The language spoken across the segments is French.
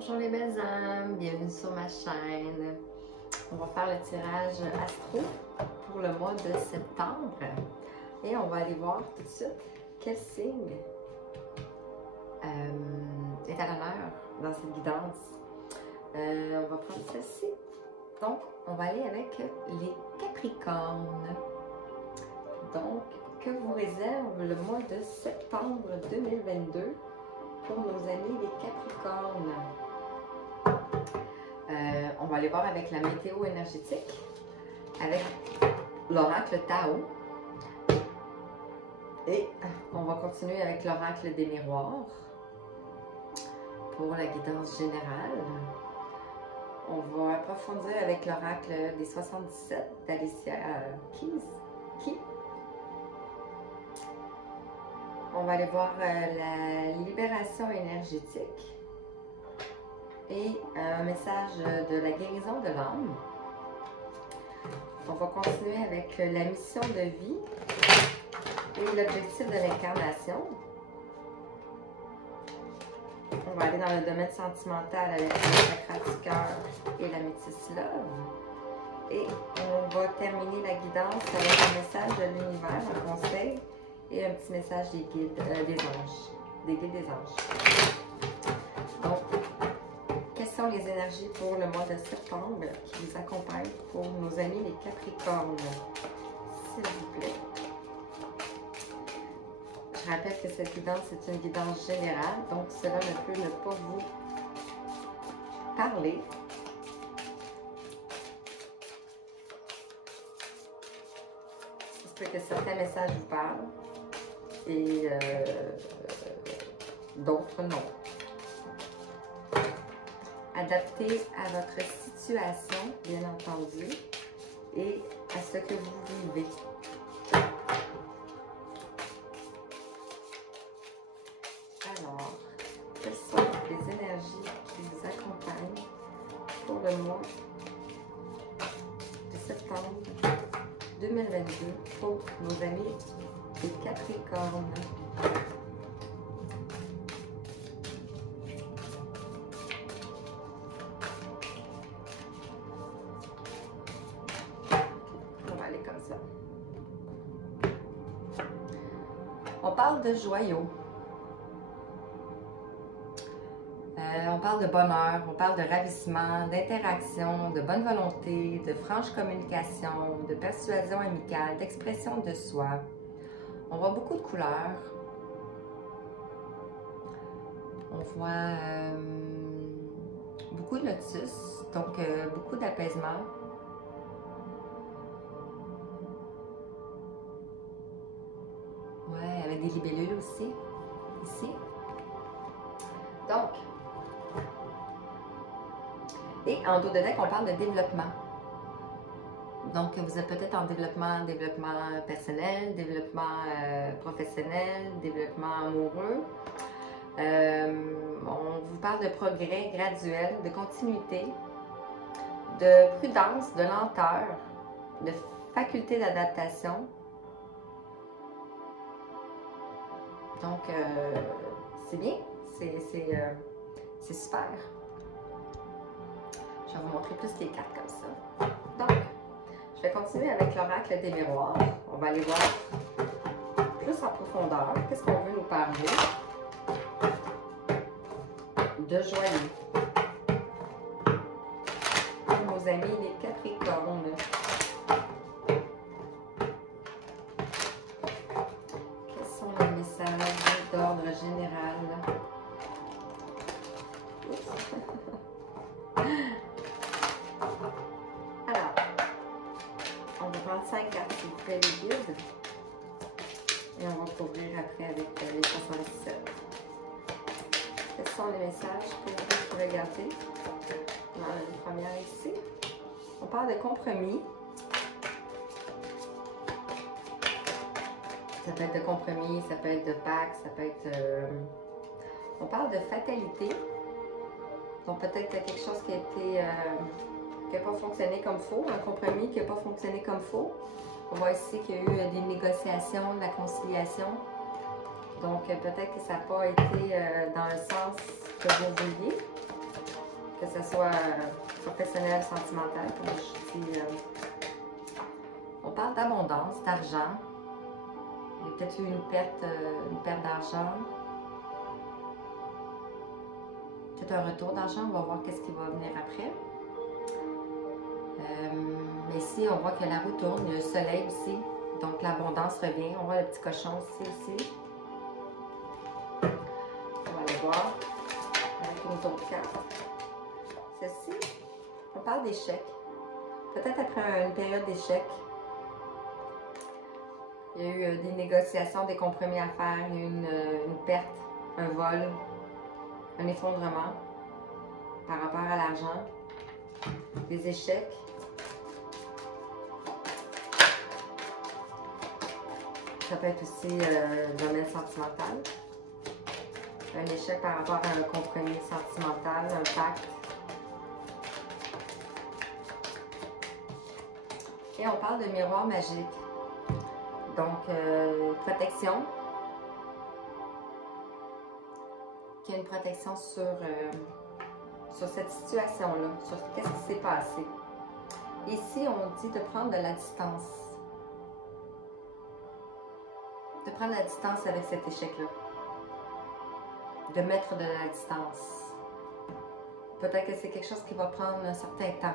Bonjour les belles âmes, bienvenue sur ma chaîne. On va faire le tirage astro pour le mois de septembre et on va aller voir tout de suite quel signe est à l'honneur dans cette guidance. On va prendre celle-ci. Donc, on va aller avec les Capricornes. Donc, que vous réserve le mois de septembre 2022 pour nos amis les Capricornes? On va aller voir avec la météo énergétique, avec l'oracle Tao. Et on va continuer avec l'oracle des miroirs pour la guidance générale. On va approfondir avec l'oracle des 77 d'Alicia Keys. On va aller voir la libération énergétique et un message de la guérison de l'âme. On va continuer avec la mission de vie et l'objectif de l'incarnation. On va aller dans le domaine sentimental avec le chakra du cœur et la métisse love. Et on va terminer la guidance avec un message de l'univers, un conseil et un petit message des guides des anges. Des guides des anges. Donc, quelles sont les énergies pour le mois de septembre qui vous accompagnent pour nos amis les Capricornes? S'il vous plaît. Je rappelle que cette guidance est une guidance générale, donc cela ne peut ne pas vous parler. Il se peut que certains messages vous parlent et d'autres non. Adapté à votre situation, bien entendu, et à ce que vous vivez. Alors, quelles sont les énergies qui vous accompagnent pour le mois de septembre 2022 pour nos amis les Capricornes? On parle de joyaux, on parle de bonheur, on parle de ravissement, d'interaction, de bonne volonté, de franche communication, de persuasion amicale, d'expression de soi. On voit beaucoup de couleurs, on voit beaucoup de lotus, donc beaucoup d'apaisement. Ouais, avec des libellules aussi, ici. Donc, et en dos de deck, on parle de développement. Donc, vous êtes peut-être en développement personnel, développement professionnel, développement amoureux. On vous parle de progrès graduel, de continuité, de prudence, de lenteur, de faculté d'adaptation. Donc, c'est bien, c'est super. Je vais vous montrer plus les cartes comme ça. Donc, je vais continuer avec l'oracle des miroirs. On va aller voir plus en profondeur. Qu'est-ce qu'on veut nous parler? De joyeux. Pour nos amis les Capricornes. D'ordre général. Alors, on va prendre 5 cartes s'il vous plaît, les guides. Et on va couvrir après avec les 77. Quels sont les messages pour vous regarder? On en a une première ici. On parle de compromis. Ça peut être de compromis, ça peut être de pacte, ça peut être... on parle de fatalité. Donc peut-être quelque chose qui a été... qui n'a pas fonctionné comme il faut, un compromis qui n'a pas fonctionné comme il faut. On voit ici qu'il y a eu des négociations, de la conciliation. Donc peut-être que ça n'a pas été dans le sens que vous vouliez. que ce soit professionnel, sentimental, comme je dis. On parle d'abondance, d'argent. Il y a peut-être eu une perte d'argent. Peut-être un retour d'argent. On va voir qu'est-ce qui va venir après. Mais ici, on voit que la roue tourne. Il y a le soleil aussi. Donc, l'abondance revient. On voit le petit cochon aussi. On va aller voir avec une autre carte. Ceci, on parle d'échec. Peut-être après une période d'échec. Il y a eu des négociations, des compromis à faire. Il y a eu une perte, un vol, un effondrement par rapport à l'argent. Des échecs. Ça peut être aussi le domaine sentimental. Un échec par rapport à un compromis sentimental, un pacte. Et on parle de miroir magique. Donc, protection. Qu'il y a une protection sur cette situation-là, sur ce qui s'est passé. Ici, on dit de prendre de la distance. De prendre la distance avec cet échec-là. De mettre de la distance. Peut-être que c'est quelque chose qui va prendre un certain temps.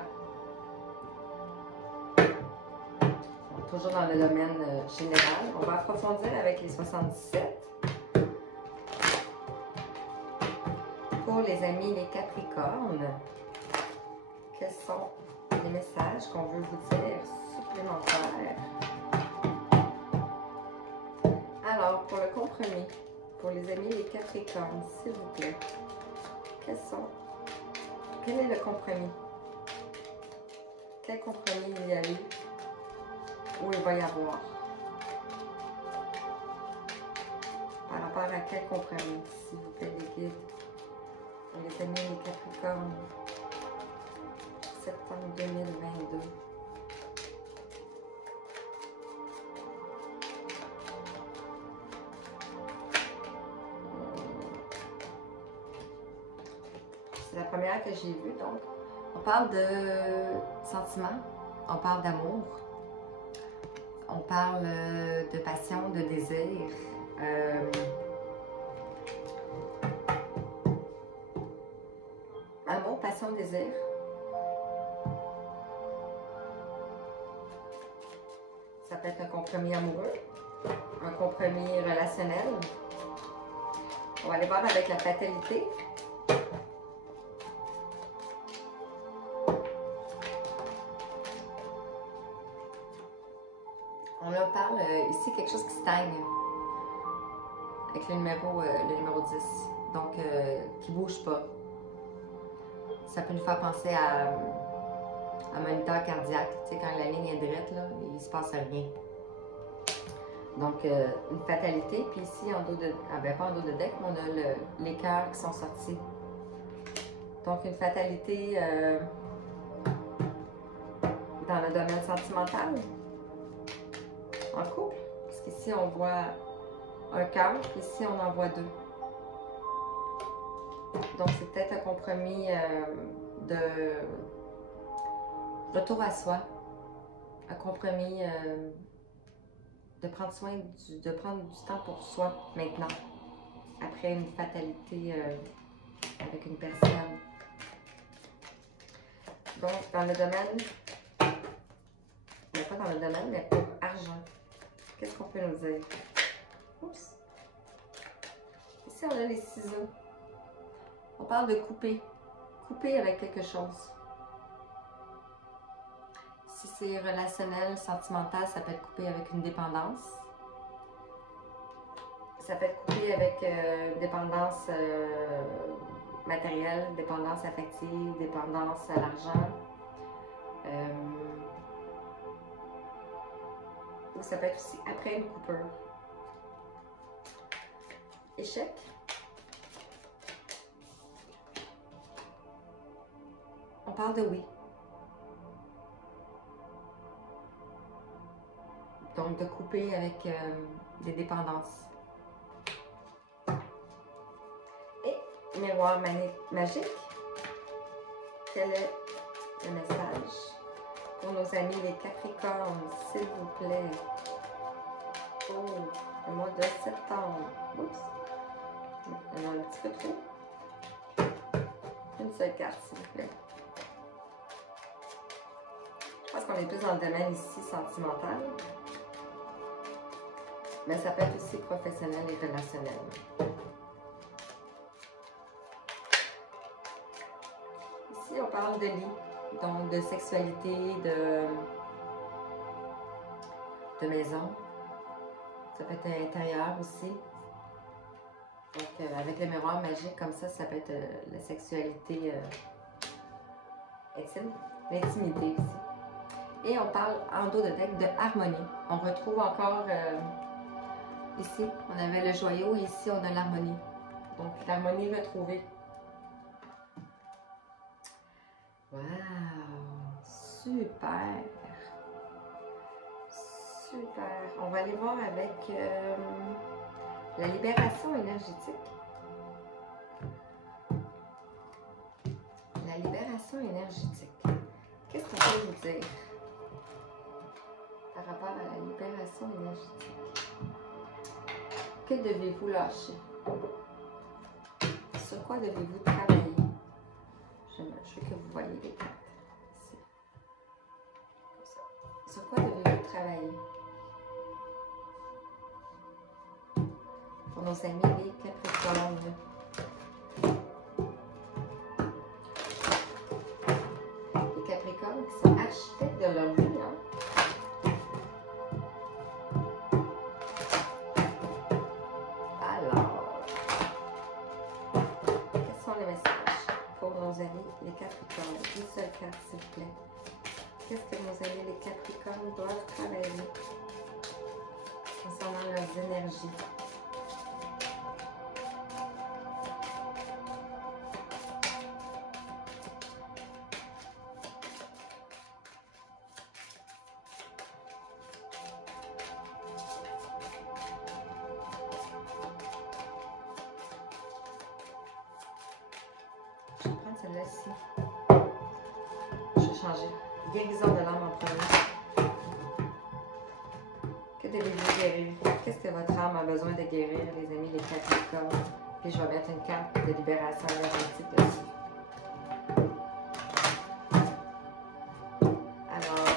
Toujours dans le domaine général. On va approfondir avec les 77. Pour les amis, les Capricornes, quels sont les messages qu'on veut vous dire supplémentaires? Alors, pour le compromis, pour les amis, les Capricornes, s'il vous plaît, quel est le compromis? Quel compromis il y a eu? Où il va y avoir? Par rapport à quel compromis, s'il vous plaît, les guides? Pour les amis, les Capricornes, septembre 2022. C'est la première que j'ai vue, donc. On parle de sentiments, on parle d'amour, on parle de passion, de désir. Amour, passion, désir. Ça peut être un compromis amoureux, un compromis relationnel. On va aller voir avec la fatalité. On en parle ici quelque chose qui stagne avec le numéro 10, donc qui ne bouge pas. Ça peut nous faire penser à un moniteur cardiaque, tu sais, quand la ligne est droite, là, il ne se passe rien. Donc, une fatalité, puis ici, en dos de, pas en dos de deck, mais on a les cœurs qui sont sortis. Donc, une fatalité dans le domaine sentimental. En couple, parce qu'ici on voit un cœur, puis ici on en voit deux. Donc c'est peut-être un compromis de retour à soi, un compromis de prendre de prendre du temps pour soi maintenant, après une fatalité avec une personne. Donc dans le domaine, mais pas dans le domaine, mais pour argent. Qu'est-ce qu'on peut nous dire? Oups! Ici, on a les ciseaux. On parle de couper. Couper avec quelque chose. Si c'est relationnel, sentimental, ça peut être coupé avec une dépendance. Ça peut être coupé avec dépendance matérielle, dépendance affective, dépendance à l'argent. Ou ça peut être aussi après une coupure. Échec. On parle de oui. Donc de couper avec des dépendances. Et miroir magique. quel est le message pour nos amis les Capricornes, s'il vous plaît, pour le mois de septembre? Oups! On a un petit peu trop. Une seule carte, s'il vous plaît. Je pense qu'on est plus dans le domaine ici sentimental. Mais ça peut être aussi professionnel et relationnel. Ici, on parle de lit, donc de sexualité, de maison. Ça peut être à l'intérieur aussi. Donc, avec le miroir magique comme ça peut être la sexualité intime, l'intimité ici. Et on parle en dos de deck de harmonie. On retrouve encore ici, on avait le joyau et ici on a l'harmonie. Donc l'harmonie retrouvée. Wow! Super! Super! On va aller voir avec la libération énergétique. La libération énergétique. Qu'est-ce qu'on peut vous dire par rapport à la libération énergétique? Que devez-vous lâcher? Sur quoi devez-vous travailler? Je veux que vous voyez les cartes. Ici. Comme ça. Sur quoi devez-vous travailler? Pour nos amis les Capricornes. Les Capricornes qui sont architectes de leur vie, hein? Les Capricornes, une seule carte s'il vous plaît. Qu'est-ce que nos amis les Capricornes doivent travailler concernant leurs énergies? Je vais prendre celle-là-ci. Je vais changer. Guérison de l'âme en premier. Que devez-vous guérir? Qu'est-ce que votre âme a besoin de guérir, les amis, les Capricornes? Puis je vais mettre une carte de libération énergétique dessus. Alors,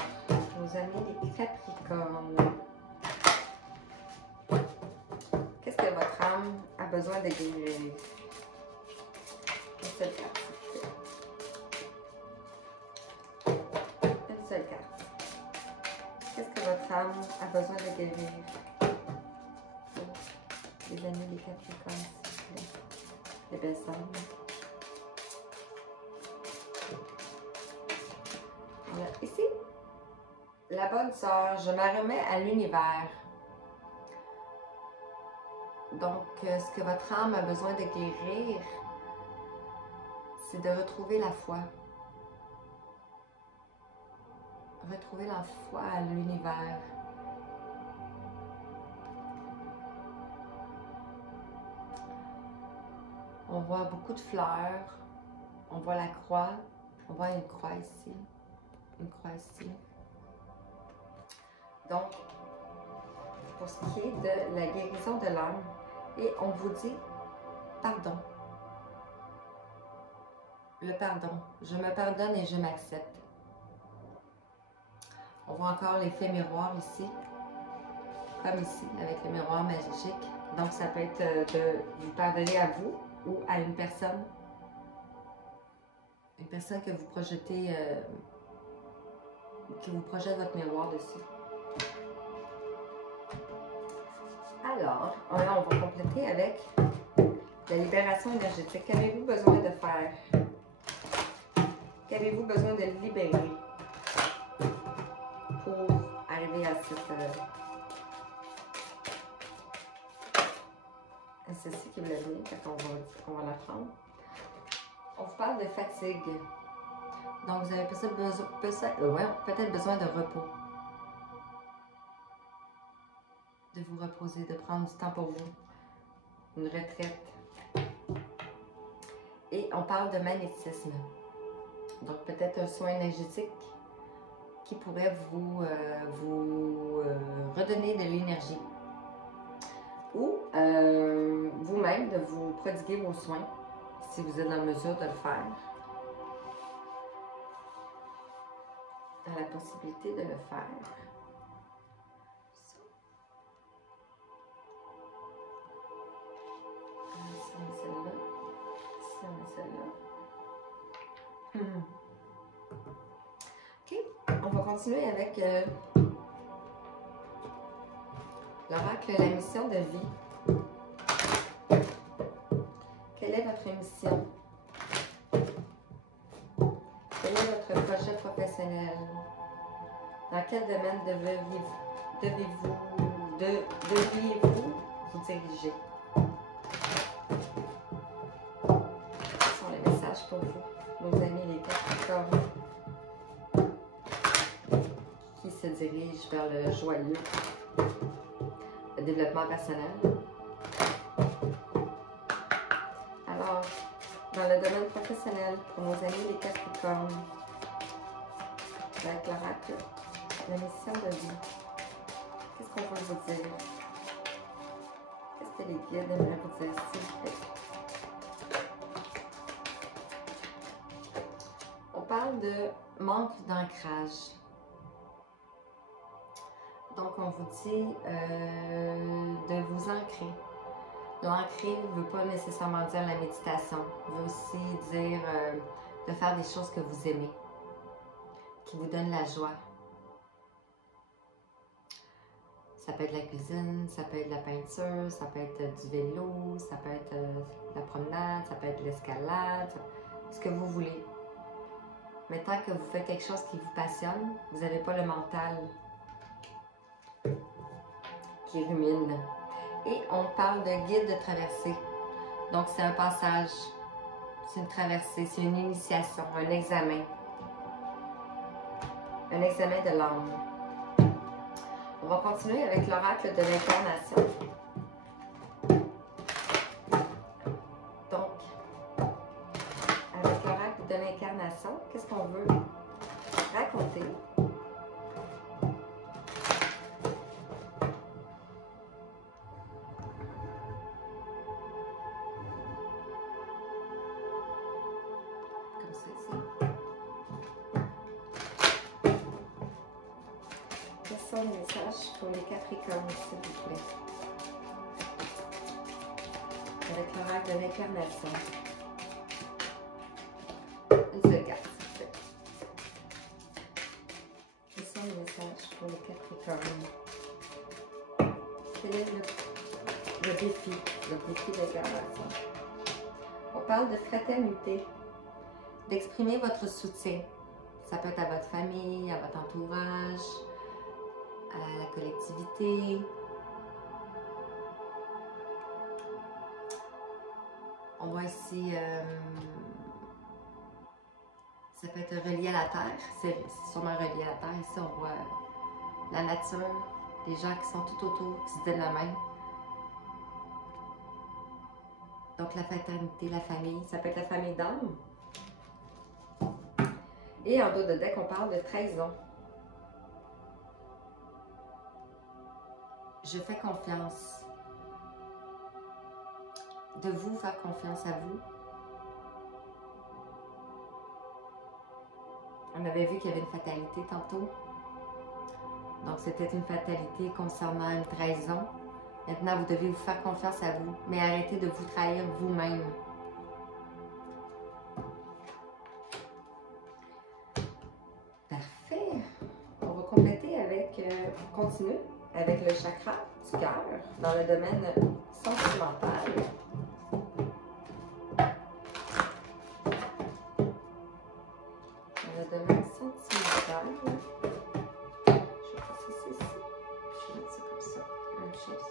nos amis les Capricornes. Qu'est-ce que votre âme a besoin de guérir? Une seule carte. Une seule carte. Qu'est-ce que votre âme a besoin de guérir? Les amis, les Capricornes, s'il vous plaît. Les belles âmes. Voilà. Ici, la bonne sœur, je me remets à l'univers. Donc, ce que votre âme a besoin de guérir, c'est de retrouver la foi. Retrouver la foi à l'univers. On voit beaucoup de fleurs. On voit la croix. On voit une croix ici. Une croix ici. Donc, pour ce qui est de la guérison de l'âme, et on vous dit pardon. Le pardon. Je me pardonne et je m'accepte. On voit encore l'effet miroir ici, comme ici, avec le miroir magique. Donc, ça peut être de vous pardonner à vous ou à une personne que vous projetez, qui vous projette votre miroir dessus. Alors, là, on va compléter avec la libération énergétique. Qu'avez-vous besoin de faire? Qu'avez-vous besoin de libérer pour arriver à ceci qui voulait venir, quand on va la prendre. On vous parle de fatigue. Donc, vous avez peut-être besoin de repos. De vous reposer, de prendre du temps pour vous. Une retraite. Et on parle de magnétisme. Donc peut-être un soin énergétique qui pourrait vous redonner de l'énergie. Ou vous-même de vous prodiguer vos soins si vous êtes en mesure de le faire. À la possibilité de le faire. Si on met celle-là. Si on met celle-là. Ok, on va continuer avec l'oracle, la mission de vie. Quelle est votre mission? Quel est votre projet professionnel? Dans quel domaine devriez-vous vous diriger? Quels sont les messages pour vous, nos amis les Capricornes, qui se dirigent vers le joyeux, le développement personnel? Alors, dans le domaine professionnel, pour nos amis les Capricornes, avec l'oracle, la mission de vie, qu'est-ce qu'on va vous dire? Qu'est-ce que les guides aimeraient vous dire, s'il vous plaît? On parle de manque d'ancrage. Donc, on vous dit de vous ancrer. L'ancrer ne veut pas nécessairement dire la méditation. Il veut aussi dire de faire des choses que vous aimez, qui vous donnent la joie. Ça peut être la cuisine, ça peut être la peinture, ça peut être du vélo, ça peut être la promenade, ça peut être l'escalade, ce que vous voulez. Mais tant que vous faites quelque chose qui vous passionne, vous n'avez pas le mental qui rumine. Et on parle de guide de traversée. Donc c'est un passage, c'est une traversée, c'est une initiation, un examen. Un examen de l'âme. On va continuer avec l'oracle de l'incarnation. Donc, avec l'oracle de l'incarnation, qu'est-ce qu'on veut raconter? Comme ceci. Quels sont les messages pour les Capricornes, s'il vous plaît? Avec l'oracle de l'incarnation. Une seule carte, s'il vous plaît. Quels sont les messages pour les Capricornes? Quel est le défi d'incarnation? On parle de fraternité, d'exprimer votre soutien. Ça peut être à votre famille, à votre entourage, à la collectivité. On voit ici, ça peut être relié à la terre, c'est sûrement relié à la terre. Ici, on voit la nature, des gens qui sont tout autour, qui se donnent la main. Donc la fraternité, la famille, ça peut être la famille d'âme. Et en dos de deck, on parle de trahison. Je fais confiance. De vous faire confiance à vous. On avait vu qu'il y avait une fatalité tantôt. Donc c'était une fatalité concernant une trahison. Maintenant, vous devez vous faire confiance à vous, mais arrêtez de vous trahir vous-même. Parfait. On va compléter avec, continuer avec le chakra du cœur dans le domaine sentimental. Dans le domaine sentimental. Je vais passer ça ici. Je vais mettre ça comme ça. Même chose.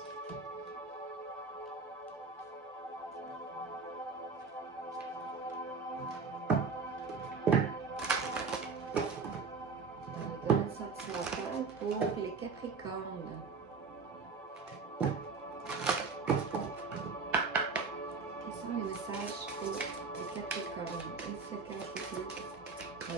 Sentimental pour les Capricornes. Quels sont les messages pour les Capricornes? Une seule carte.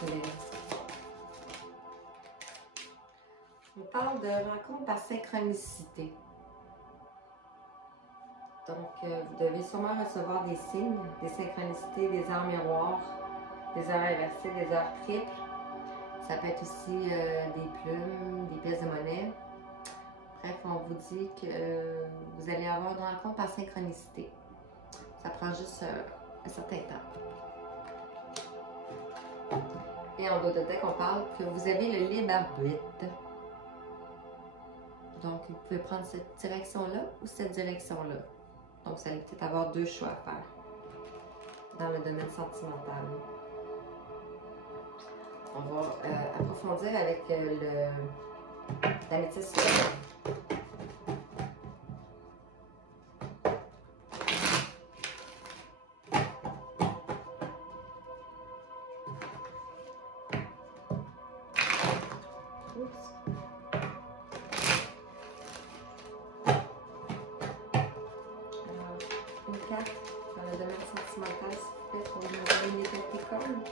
clé. On parle de rencontre par synchronicité. Donc, vous devez sûrement recevoir des signes, des synchronicités, des heures miroirs, des heures inversées, des heures triples. Ça peut être aussi des plumes, des pièces de monnaie. Bref, on vous dit que vous allez avoir une rencontre par synchronicité. Ça prend juste un certain temps. Et en dos de deck, on parle que vous avez le libre arbitre. Donc, vous pouvez prendre cette direction-là ou cette direction-là. Donc, vous allez peut-être avoir deux choix à faire dans le domaine sentimental. On va approfondir avec la métisse. Dans le domaine sentimental, s'il vous plaît, pour nous donner les Capricornes.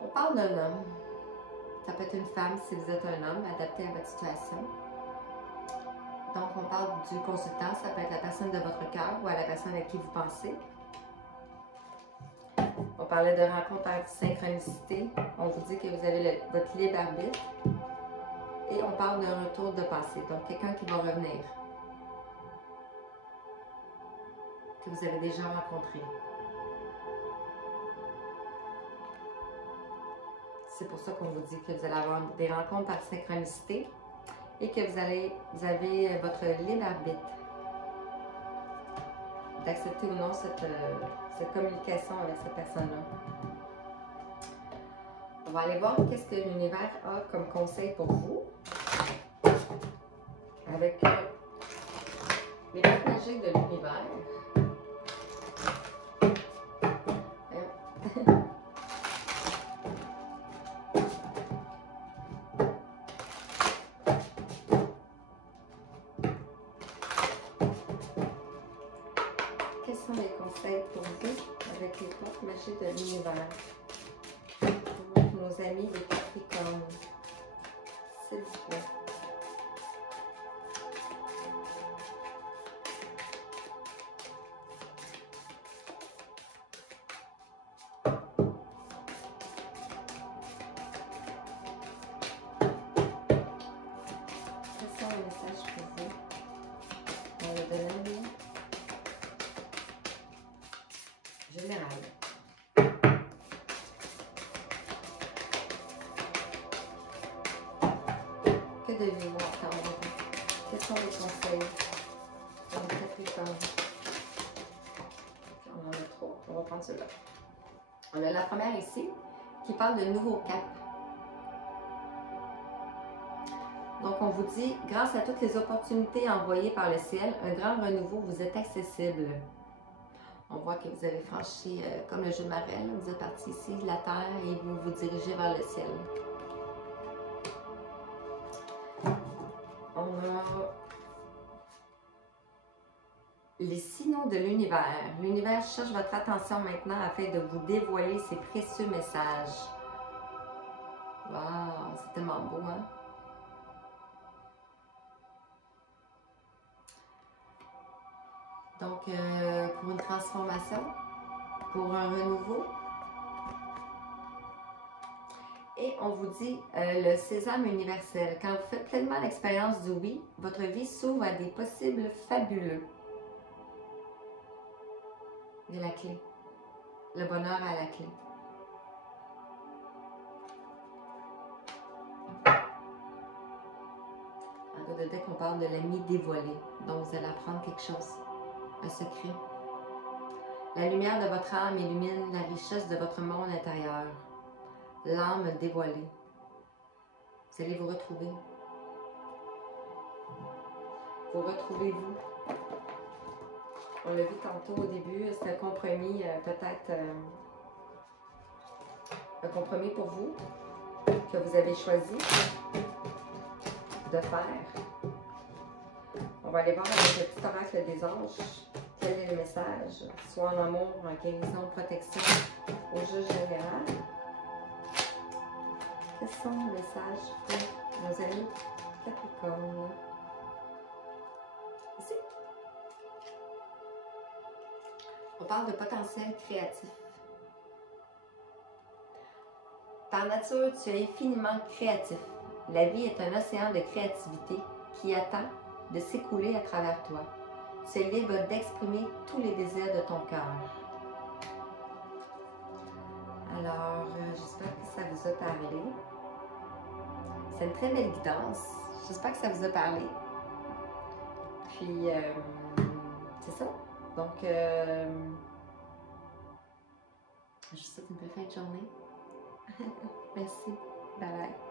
On parle d'un homme. Ça peut être une femme si vous êtes un homme, adapté à votre situation. Donc, on parle du consultant. Ça peut être la personne de votre cœur ou à la personne avec qui vous pensez. On parlait de rencontre par synchronicité. On vous dit que vous avez votre libre arbitre. Et on parle d'un retour de passé. Donc, quelqu'un qui va revenir. Que vous avez déjà rencontré. C'est pour ça qu'on vous dit que vous allez avoir des rencontres par synchronicité et que vous avez votre libre arbitre d'accepter ou non cette communication avec cette personne-là. On va aller voir qu'est-ce que l'univers a comme conseil pour vous avec les cartes magiques de l'univers. Quels sont les conseils pour vous avec les cartes magiques de l'univers? Pour nos amis les Capricornes, s'il vous plaît. Quels sont les messages pour vous dans le domaine général? Que devez-vous entendre? Quels sont les conseils pour les Capricornes? On en a trop, on va prendre ceux-là. On a la première ici qui parle de nouveau cap. Donc on vous dit, grâce à toutes les opportunités envoyées par le ciel, un grand renouveau vous est accessible. On voit que vous avez franchi, comme le jeu de marelle, vous êtes parti ici de la terre et vous vous dirigez vers le ciel. On a les signaux de l'univers. L'univers cherche votre attention maintenant afin de vous dévoiler ses précieux messages. Waouh, c'est tellement beau, hein? Donc, pour une transformation, pour un renouveau. Et on vous dit le sésame universel. Quand vous faites pleinement l'expérience du oui, votre vie s'ouvre à des possibles fabuleux. Et la clé. Le bonheur à la clé. En cas de deck, on parle de l'ami dévoilé. Donc, vous allez apprendre quelque chose. Un secret. La lumière de votre âme illumine la richesse de votre monde intérieur. L'âme dévoilée. Vous allez vous retrouver. Vous retrouvez-vous. On l'a vu tantôt au début, c'est un compromis, peut-être un compromis pour vous. que vous avez choisi de faire. On va aller voir avec le petit oracle des anges quel est le message, soit en amour, en guérison, protection, au jeu général. Quels sont les messages pour nos amis Capricorne? Ici. On parle de potentiel créatif. Par nature, tu es infiniment créatif. La vie est un océan de créativité qui attend de s'écouler à travers toi. Tu es libre d'exprimer tous les désirs de ton cœur. Alors, j'espère que ça vous a parlé. C'est une très belle guidance. J'espère que ça vous a parlé. Puis, c'est ça. Donc, je vous souhaite une belle fin de journée. Merci. Bye bye.